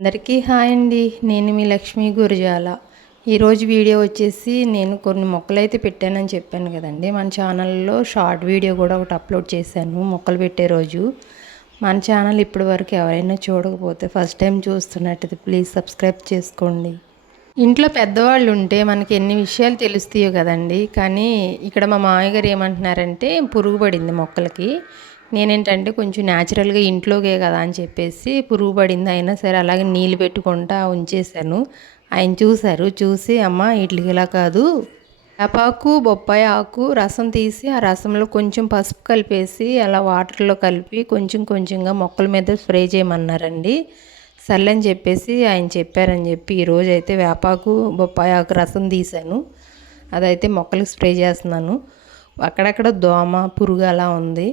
అందరికీ హాయ్ అండి. నేను మీ లక్ష్మీ గురజాల. ఈరోజు వీడియో వచ్చేసి నేను కొన్ని మొక్కలైతే పెట్టానని చెప్పాను కదండి. మన ఛానల్లో షార్ట్ వీడియో కూడా ఒకటి అప్లోడ్ చేశాను మొక్కలు పెట్టే రోజు. మన ఛానల్ ఇప్పటి వరకు ఎవరైనా చూడకపోతే ఫస్ట్ టైం చూస్తున్నట్టయితే ప్లీజ్ సబ్స్క్రైబ్ చేసుకోండి. ఇంట్లో పెద్దవాళ్ళు ఉంటే మనకి ఎన్ని విషయాలు తెలుస్తాయో కదండి. కానీ ఇక్కడ మా మామయ్య గారు ఏమంటున్నారంటే పురుగు పడింది మొక్కలకి. నేనేంటంటే కొంచెం న్యాచురల్గా ఇంట్లోకే కదా అని చెప్పేసి పురుగు పడింది అయినా సరే అలాగే నీళ్ళు పెట్టుకుంటా ఉంచేసాను. ఆయన చూశారు, చూసి అమ్మ వీటికి ఇలా కాదు, వేపాకు బొప్పాయి ఆకు రసం తీసి ఆ రసంలో కొంచెం పసుపు కలిపేసి అలా వాటర్లో కలిపి కొంచెం కొంచెంగా మొక్కల మీద స్ప్రే చేయమన్నారండి. సర్లేని చెప్పేసి ఆయన చెప్పారని చెప్పి ఈరోజు అయితే వేపాకు బొప్పాయి ఆకు రసం తీశాను. అదైతే మొక్కలకు స్ప్రే చేస్తున్నాను. అక్కడక్కడ దోమ పురుగు అలా ఉంది.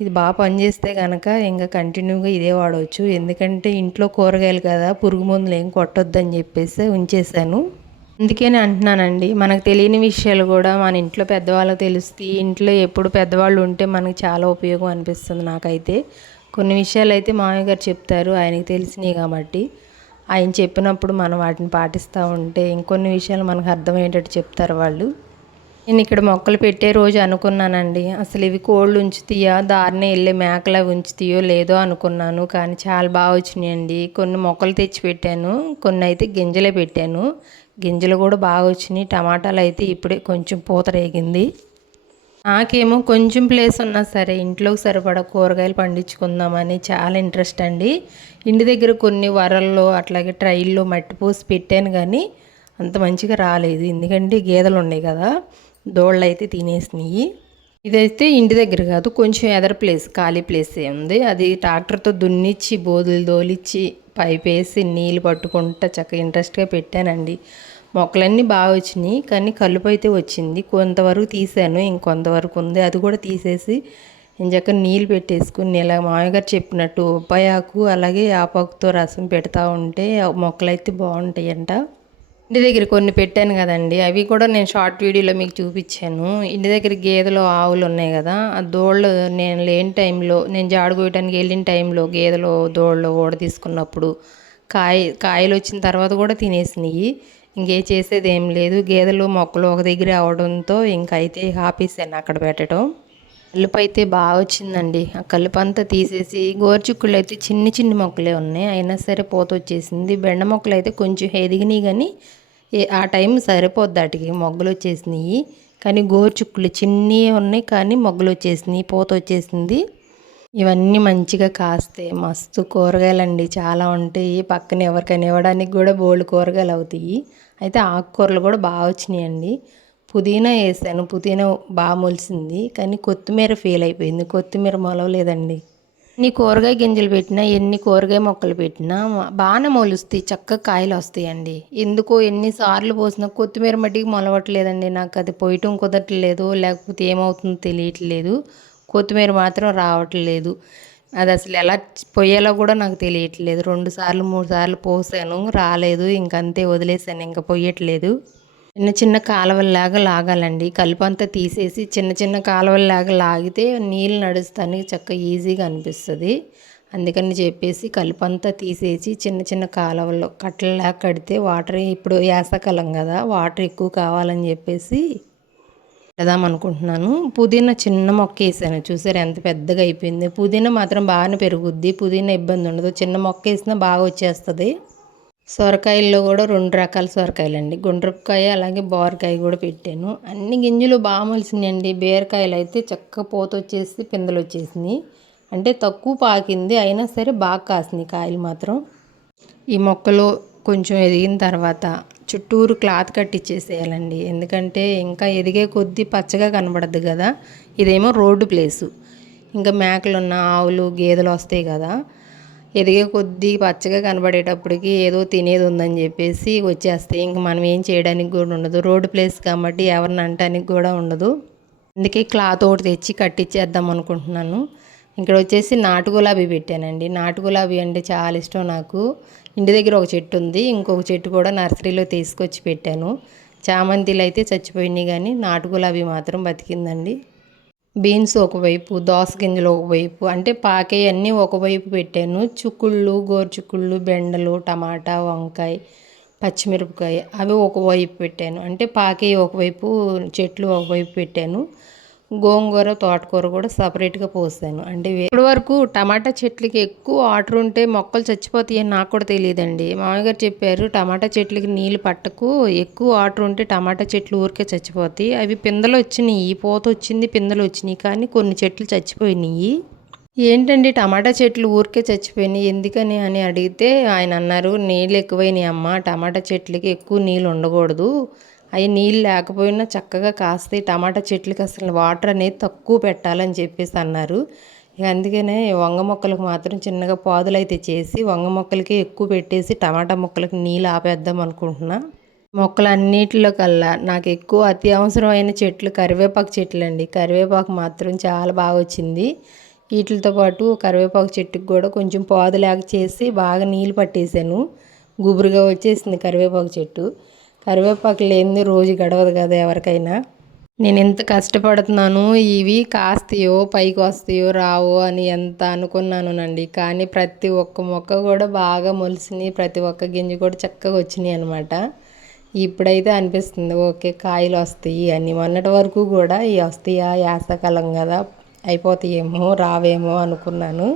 ఇది బాగా పనిచేస్తే కనుక ఇంకా కంటిన్యూగా ఇదే వాడవచ్చు. ఎందుకంటే ఇంట్లో కూరగాయలు కదా, పురుగు మందులు ఏం కొట్టొద్దని చెప్పేసి ఉంచేసాను. అందుకని అంటున్నానండి, మనకు తెలియని విషయాలు కూడా మన ఇంట్లో పెద్దవాళ్ళకి తెలుస్తాయి. ఇంట్లో ఎప్పుడు పెద్దవాళ్ళు ఉంటే మనకి చాలా ఉపయోగం అనిపిస్తుంది నాకైతే. కొన్ని విషయాలు అయితే మామయ్య గారు చెప్తారు, ఆయనకి తెలిసినాయి కాబట్టి. ఆయన చెప్పినప్పుడు మనం వాటిని పాటిస్తూ ఉంటే ఇంకొన్ని విషయాలు మనకు అర్థమయ్యేటట్టు చెప్తారు వాళ్ళు. నేను ఇక్కడ మొక్కలు పెట్టే రోజు అనుకున్నానండి, అసలు ఇవి కోళ్ళు ఉంచుతాయా, దారినే వెళ్ళే మేకలు ఉంచుతాయో లేదో అనుకున్నాను. కానీ చాలా బాగా వచ్చినాయండి. కొన్ని మొక్కలు తెచ్చి పెట్టాను, కొన్ని అయితే గింజలే పెట్టాను. గింజలు కూడా బాగా వచ్చినాయి. టమాటాలు అయితే ఇప్పుడే కొంచెం పూత రేగింది. నాకేమో కొంచెం ప్లేస్ ఉన్నా సరే ఇంట్లోకి సరిపడా కూరగాయలు పండించుకుందామని చాలా ఇంట్రెస్ట్ అండి. ఇంటి దగ్గర కొన్ని వరల్లో అట్లాగే ట్రైల్లో మట్టి పోసి పెట్టాను కానీ అంత మంచిగా రాలేదు. ఎందుకంటే గేదెలు ఉన్నాయి కదా, దోళ్ళు అయితే తినేసినాయి. ఇదైతే ఇంటి దగ్గర కాదు, కొంచెం ఎదర ప్లేస్ ఖాళీ ప్లేసే ఉంది. అది ట్రాక్టర్తో దున్నిచ్చి బోదులు దోలిచ్చి పైప్ వేసి నీళ్ళు పట్టుకుంటా చక్కగా ఇంట్రెస్ట్గా పెట్టానండి. మొక్కలన్నీ బాగా వచ్చినాయి కానీ కలుపు అయితే వచ్చింది. కొంతవరకు తీసాను, ఇంకొంతవరకు ఉంది. అది కూడా తీసేసి ఇంచక్క నీళ్ళు పెట్టేసుకుని ఇలా మామయ్యగారు చెప్పినట్టు ఉప్పాయాకు అలాగే ఆపాకుతో రసం పెడతా ఉంటే మొక్కలైతే బాగుంటాయంట. ఇంటి దగ్గర కొన్ని పెట్టాను కదండి, అవి కూడా నేను షార్ట్ వీడియోలో మీకు చూపించాను. ఇంటి దగ్గర గేదెలు ఆవులు ఉన్నాయి కదా, ఆ దోళ్ళు నేను లేని టైంలో, నేను జాడు కోయడానికి వెళ్ళిన టైంలో గేదెలు దోళ్ళు ఓడ తీసుకున్నప్పుడు కాయలు వచ్చిన తర్వాత కూడా తినేసినాయి. ఇంకే చేసేది ఏం లేదు. గేదెలు మొక్కలు ఒక దగ్గర అవడంతో ఇంకైతే ఆపేసాను అక్కడ పెట్టడం. కలుపు అయితే బాగా వచ్చిందండి. ఆ కలుపు అంతా తీసేసి గోరుచిక్కుళ్ళు అయితే చిన్ని చిన్ని మొక్కలే ఉన్నాయి, అయినా సరే పూత వచ్చేసింది. బెండ మొక్కలు అయితే కొంచెం ఎదిగినాయి కానీ ఆ టైం సరిపోద్ది, వాటికి మొగ్గలు వచ్చేసినాయి. కానీ గోరుచిక్కుళ్ళు చిన్నవి ఉన్నాయి కానీ మొగ్గలు వచ్చేసినాయి, పూత వచ్చేసింది. ఇవన్నీ మంచిగా కాస్తే మస్తు కూరగాయలండి చాలా ఉంటాయి. పక్కన ఎవరికైనా ఇవ్వడానికి కూడా బోల్డ్ కూరగాయలు అవుతాయి. అయితే ఆకుకూరలు కూడా బాగా వచ్చినాయండి. పుదీనా వేసాను, పుదీనా బాగా మొలిసింది. కానీ కొత్తిమీర ఫెయిల్ అయిపోయింది, కొత్తిమీర మొలవలేదండి. ఎన్ని కూరగాయ గింజలు పెట్టినా ఎన్ని కూరగాయ మొక్కలు పెట్టినా బాగానే మొలుస్తాయి, చక్కగా కాయలు వస్తాయండి. ఎందుకో ఎన్నిసార్లు పోసినా కొత్తిమీర మట్టికి మొలవట్లేదండి. నాకు అది పోయటం కుదరట్లేదు, లేకపోతే ఏమవుతుందో తెలియట్లేదు. కొత్తిమీర మాత్రం రావట్లేదు. అది అసలు ఎలా పొయ్యాలో కూడా నాకు తెలియట్లేదు. 2 సార్లు 3 సార్లు పోసాను, రాలేదు. ఇంకంతే వదిలేసాను, ఇంకా పొయ్యట్లేదు. చిన్న చిన్న కాలువల్లాగా లాగాలండి. కలుపంతా తీసేసి చిన్న చిన్న కాలువల్లాగా లాగితే నీళ్ళు నడుస్తానికి చక్కగా ఈజీగా అనిపిస్తుంది. అందుకని చెప్పేసి కలుపంతా తీసేసి చిన్న చిన్న కాలువల్లో కట్టల్లాగా కడితే వాటర్, ఇప్పుడు వేసవకాలం కదా వాటర్ ఎక్కువ కావాలని చెప్పేసి పెడదాం అనుకుంటున్నాను. పుదీనా చిన్న మొక్క వేసాను, చూసారు ఎంత పెద్దగా అయిపోయింది. పుదీనా మాత్రం బాగానే పెరుగుద్ది, పుదీనా ఇబ్బంది ఉండదు. చిన్న మొక్క వేసినా బాగా వచ్చేస్తుంది. సొరకాయల్లో కూడా 2 రకాల సొరకాయలండి, గుండ్రపుకాయ అలాగే బోరకాయ కూడా పెట్టాను. అన్ని గింజలు బాగా మొలిసినాయండి. బీరకాయలు అయితే చక్కగా పూత వచ్చేసి పిందెలు వచ్చేసినాయి. అంటే తక్కువ పాకింది అయినా సరే బాగా కాసినాయి కాయలు మాత్రం. ఈ మొక్కలు కొంచెం ఎదిగిన తర్వాత చుట్టూరు క్లాత్ కట్టించేసేయాలండి. ఎందుకంటే ఇంకా ఎదిగే కొద్దీ పచ్చగా కనబడద్దు కదా. ఇదేమో రోడ్డు ప్లేసు, ఇంకా మేకలున్న ఆవులు గేదెలు వస్తాయి కదా, ఎదిగే కొద్దీ పచ్చగా కనబడేటప్పటికి ఏదో తినేది ఉందని చెప్పేసి వచ్చేస్తాయి. ఇంక మనం ఏం చేయడానికి కూడా ఉండదు. రోడ్డు ప్లేస్ కాబట్టి ఎవరిని అనటానికి కూడా ఉండదు. అందుకే క్లాత్ ఒకటి తెచ్చి కట్టించేద్దాం అనుకుంటున్నాను. ఇక్కడ వచ్చేసి నాటు గులాబీ పెట్టానండి. నాటు గులాబీ అంటే చాలా ఇష్టం నాకు. ఇంటి దగ్గర ఒక చెట్టు ఉంది, ఇంకొక చెట్టు కూడా నర్సరీలో తీసుకొచ్చి పెట్టాను. చామంతిలు అయితే చచ్చిపోయినాయి కానీ నాటు గులాబీ మాత్రం బతికిందండి. బీన్స్ ఒకవైపు, దోస గింజలు ఒకవైపు, అంటే పాకేయన్నీ ఒకవైపు పెట్టాను. చుక్కుళ్ళు, గోరుచిక్కుళ్ళు, బెండలు, టమాటా, వంకాయ, పచ్చిమిరపకాయ అవి ఒకవైపు పెట్టాను. అంటే పాకేయి ఒకవైపు, చెట్లు ఒకవైపు పెట్టాను. గోంగూర, తోటకూర కూడా సపరేట్గా పోసాను. అంటే ఇప్పటి వరకు టమాటా చెట్లకి ఎక్కువ వాటర్ ఉంటే మొక్కలు చచ్చిపోతాయి అని నాకు కూడా తెలియదండి. మామయ్య గారు చెప్పారు, టమాటా చెట్లకి నీళ్ళు పట్టకు, ఎక్కువ వాటర్ ఉంటే టమాటా చెట్లు ఊరికే చచ్చిపోతాయి. అవి పిందెలు వచ్చినాయి, పూత వచ్చింది, పిందెలు వచ్చినాయి, కానీ కొన్ని చెట్లు చచ్చిపోయినాయి. ఏంటండి టమాటా చెట్లు ఊరికే చచ్చిపోయినాయి ఎందుకని అని అడిగితే ఆయన అన్నారు, నీళ్ళు ఎక్కువైనాయి అమ్మ, టమాటా చెట్లకి ఎక్కువ నీళ్ళు ఉండకూడదు, అవి నీళ్ళు లేకపోయినా చక్కగా కాస్తాయి, టమాటా చెట్లకి అసలు వాటర్ అనేది తక్కువ పెట్టాలని చెప్పేసి అన్నారు. ఇక అందుకనే వంగ మొక్కలకు మాత్రం చిన్నగా పాదులు అయితే చేసి వంగ మొక్కలకి ఎక్కువ పెట్టేసి టమాటా మొక్కలకి నీళ్ళు ఆపేద్దాం అనుకుంటున్నా. మొక్కలన్నిటిలో కల్లా నాకు ఎక్కువ అత్యవసరమైన చెట్లు కరివేపాకు చెట్లు అండి. కరివేపాకు మాత్రం చాలా బాగా వచ్చింది. వీటితో పాటు కరివేపాకు చెట్టుకు కూడా కొంచెం పాదులాగా చేసి బాగా నీళ్ళు పట్టేశాను. గుబురుగా వచ్చేసింది కరివేపాకు చెట్టు. కరివేపాకు లేనిది రోజు గడవదు కదా ఎవరికైనా. నేను ఎంత కష్టపడుతున్నాను, ఇవి కాస్తాయో పైకి వస్తాయో రావో అని ఎంత అనుకున్నానునండి. కానీ ప్రతి ఒక్క మొక్క కూడా బాగా మొలిసినాయి, ప్రతి ఒక్క గింజ కూడా చక్కగా వచ్చినాయి అనమాట. ఇప్పుడైతే అనిపిస్తుంది ఓకే కాయలు వస్తాయి అని. మొన్నటి వరకు కూడా ఇవి వస్తాయా, యాసకాలం కదా అయిపోతాయేమో, రావేమో అనుకున్నాను.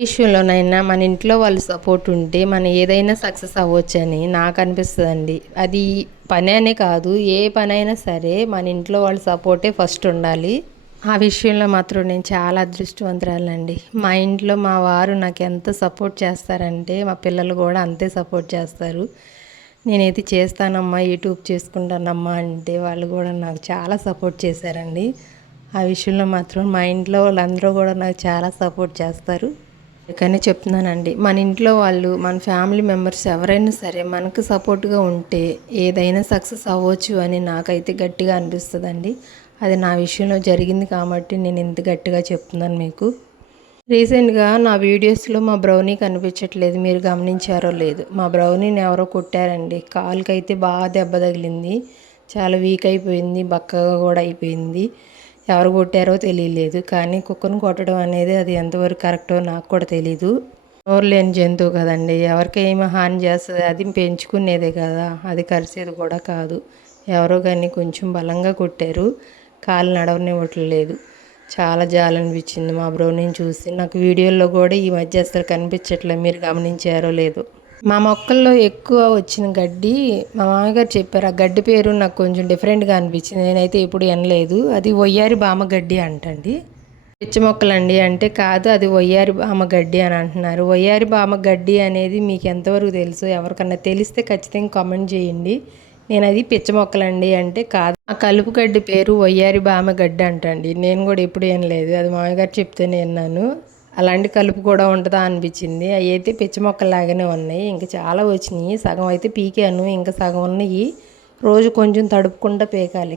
విషయంలోనైనా మన ఇంట్లో వాళ్ళు సపోర్ట్ ఉంటే మనం ఏదైనా సక్సెస్ అవ్వచ్చని నాకు అనిపిస్తుందండి. అది పని అనే కాదు, ఏ పనైనా సరే మన ఇంట్లో వాళ్ళ సపోర్టే ఫస్ట్ ఉండాలి. ఆ విషయంలో మాత్రం నేను చాలా అదృష్టవంతురాలండి. మా ఇంట్లో మా వారు నాకు ఎంత సపోర్ట్ చేస్తారంటే మా పిల్లలు కూడా అంతే సపోర్ట్ చేస్తారు. నేనైతే చేస్తానమ్మా, యూట్యూబ్ చేసుకుంటానమ్మా అంటే వాళ్ళు కూడా నాకు చాలా సపోర్ట్ చేశారండి. ఆ విషయంలో మాత్రం మా ఇంట్లో వాళ్ళందరూ కూడా నాకు చాలా సపోర్ట్ చేస్తారు. అందుకనే చెప్తున్నానండి, మన ఇంట్లో వాళ్ళు, మన ఫ్యామిలీ మెంబర్స్ ఎవరైనా సరే మనకు సపోర్ట్గా ఉంటే ఏదైనా సక్సెస్ అవ్వచ్చు అని నాకైతే గట్టిగా అనిపిస్తుందండి. అది నా విషయంలో జరిగింది కాబట్టి నేను ఇంత గట్టిగా చెప్తున్నాను మీకు. రీసెంట్గా నా వీడియోస్లో మా బ్రౌనీ కనిపించట్లేదు, మీరు గమనించారో లేదు. మా బ్రౌనీని ఎవరో కొట్టారండి. కాలుకైతే బాగా దెబ్బ తగిలింది, చాలా వీక్ అయిపోయింది, బక్కగా కూడా అయిపోయింది. ఎవరు కొట్టారో తెలియలేదు. కానీ కుక్కను కొట్టడం అనేది అది ఎంతవరకు కరెక్టో నాకు కూడా తెలీదు. నోరు లేని జంతువు కదండి, ఎవరికి ఏమి హాని చేస్తుంది, అది పెంచుకునేదే కదా, అది కరిసేది కూడా కాదు. ఎవరో కానీ కొంచెం బలంగా కొట్టారు, కాలు నడవనివ్వట్లేదు. చాలా జాలనిపించింది మా బ్రౌనీని చూసి. నాకు వీడియోల్లో కూడా ఈ మధ్య అసలు కనిపించట్లేదు, మీరు గమనించారో లేదో. మా మొక్కల్లో ఎక్కువ వచ్చిన గడ్డి మా మామగారు చెప్పారు. ఆ గడ్డి పేరు నాకు కొంచెం డిఫరెంట్గా అనిపించింది, నేనైతే ఎప్పుడు వినలేదు. అది వయ్యారి బామ గడ్డి అంటండి. పిచ్చి మొక్కలండి అంటే కాదు, అది వయ్యారి బామ గడ్డి అని అంటున్నారు. వయ్యారి బామ గడ్డి అనేది మీకు ఎంతవరకు తెలుసు, ఎవరికన్నా తెలిస్తే ఖచ్చితంగా కామెంట్ చేయండి. నేను అది పిచ్చి మొక్కలండి అంటే కాదు, ఆ కలుపు గడ్డి పేరు వయ్యారి బామ గడ్డి అంటండి. నేను కూడా ఎప్పుడు వినలేదు, అది మామగారు చెప్తేనే విన్నాను. అలాంటి కలుపు కూడా ఉంటుందా అనిపించింది. అవి అయితే పిచ్చి మొక్కలాగానే ఉన్నాయి. ఇంకా చాలా వచ్చినాయి, సగం అయితే పీకాను, ఇంకా సగం ఉన్నాయి. రోజు కొంచెం తడుపుకుంటూ పీకాలి,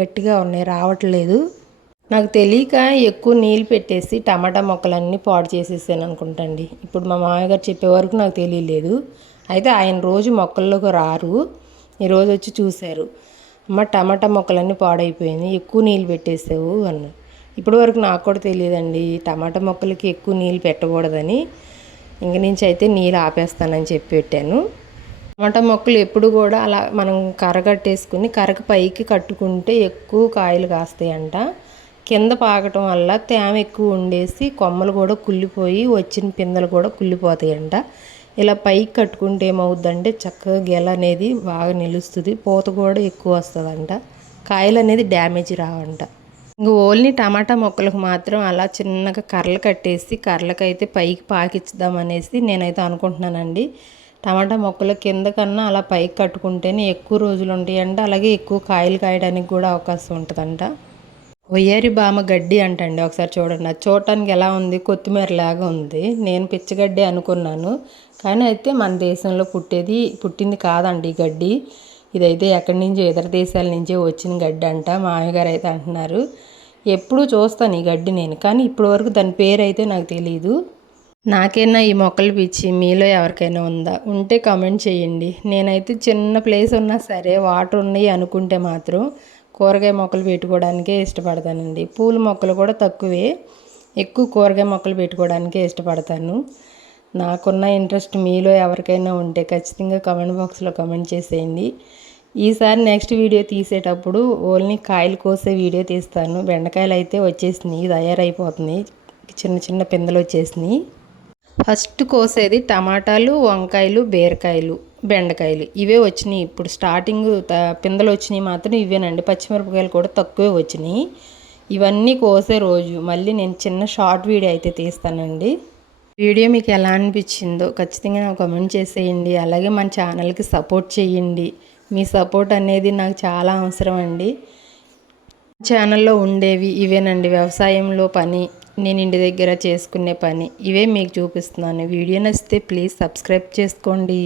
గట్టిగా ఉన్నాయి, రావట్లేదు. నాకు తెలియక ఎక్కువ నీళ్ళు పెట్టేసి టమాటా మొక్కలన్నీ పాడు చేసేసాను అనుకుంటండి. ఇప్పుడు మా మామయ్య గారు చెప్పే వరకు నాకు తెలియలేదు. అయితే ఆయన రోజు మొక్కల్లోకి రారు, ఈరోజు వచ్చి చూశారు. అమ్మ టమాటా మొక్కలన్నీ పాడైపోయినాయి, ఎక్కువ నీళ్ళు పెట్టేసావు అన్నారు. ఇప్పటి వరకు నాకు కూడా తెలియదండి టమాటా మొక్కలకి ఎక్కువ నీళ్ళు పెట్టకూడదని. ఇంక నుంచి అయితే నీళ్ళు ఆపేస్తానని చెప్పి పెట్టాను. టమాటా మొక్కలు ఎప్పుడు కూడా అలా మనం కర్ర కట్టేసుకుని కర్రకు పైకి కట్టుకుంటే ఎక్కువ కాయలు కాస్తాయంట. కింద పాకటం వల్ల తేమ ఎక్కువ ఉండేసి కొమ్మలు కూడా కుళ్ళిపోయి వచ్చిన పిందెలు కూడా కుళ్ళిపోతాయంట. ఇలా పైకి కట్టుకుంటే ఏమవుద్దంటే చక్కగా గెల అనేది బాగా నిలుస్తుంది, పూత కూడా ఎక్కువ వస్తుందంట, కాయలు అనేది డ్యామేజ్ రావంట. ఇంక ఓన్లీ టమాటా మొక్కలకు మాత్రం అలా చిన్నగా కర్రలు కట్టేసి కర్రలకైతే పైకి పాకిద్దామనేసి నేనైతే అనుకుంటున్నానండి. టమాటా మొక్కల కింద కన్నా అలా పైకి కట్టుకుంటేనే ఎక్కువ రోజులు ఉంటాయంట, అలాగే ఎక్కువ కాయలు కాయడానికి కూడా అవకాశం ఉంటుందంట. వయ్యారి బామ గడ్డి అంటండి, ఒకసారి చూడండి. అది చూడటానికి ఎలా ఉంది, కొత్తిమీర లాగా ఉంది. నేను పిచ్చగడ్డి అనుకున్నాను, కానీ అయితే మన దేశంలో పుట్టింది కాదండి ఈ గడ్డి. ఇదైతే ఎక్కడి నుంచో ఇతర దేశాల నుంచే వచ్చిన గడ్డి అంట, మా మామగారు అయితే అంటున్నారు. ఎప్పుడూ చూస్తాను ఈ గడ్డి నేను, కానీ ఇప్పటి వరకు దాని పేరు అయితే నాకు తెలియదు. నాకైనా ఈ మొక్కలు పిచ్చి మీలో ఎవరికైనా ఉంటే కామెంట్ చేయండి. నేనైతే చిన్న ప్లేస్ ఉన్నా సరే వాటర్ ఉన్నాయి అనుకుంటే మాత్రం కూరగాయ మొక్కలు పెట్టుకోవడానికే ఇష్టపడతానండి. పూల మొక్కలు కూడా తక్కువే, ఎక్కువ కూరగాయ మొక్కలు పెట్టుకోవడానికే ఇష్టపడతాను. నాకున్న ఇంట్రెస్ట్ మీలో ఎవరికైనా ఉంటే ఖచ్చితంగా కామెంట్ బాక్స్లో కామెంట్ చేసేయండి. ఈసారి నెక్స్ట్ వీడియో తీసేటప్పుడు ఓన్లీ కాయలు కోసే వీడియో తీస్తాను. బెండకాయలు అయితే వచ్చేసినాయి, తయారైపోతున్నాయి, చిన్న చిన్న పిందెలు వచ్చేసినాయి. ఫస్ట్ కోసేది టమాటాలు, వంకాయలు, బీరకాయలు, బెండకాయలు ఇవే వచ్చినాయి. ఇప్పుడు స్టార్టింగ్ పిందెలు వచ్చినాయి మాత్రం ఇవేనండి. పచ్చిమిరపకాయలు కూడా తక్కువే వచ్చినాయి. ఇవన్నీ కోసే రోజు మళ్ళీ నేను చిన్న షార్ట్ వీడియో అయితే తీస్తానండి. వీడియో మీకు ఎలా అనిపించిందో ఖచ్చితంగా నాకు కామెంట్ చేసేయండి. అలాగే మన ఛానల్కి సపోర్ట్ చేయండి. మీ సపోర్ట్ అనేది నాకు చాలా అవసరం అండి. ఛానల్లో ఉండేవి ఇవేనండి. వ్యవసాయంలో పని, నేను ఇంటి దగ్గర చేసుకునే పని, ఇవే మీకు చూపిస్తున్నాను. వీడియో నచ్చితే ప్లీజ్ సబ్స్క్రైబ్ చేసుకోండి.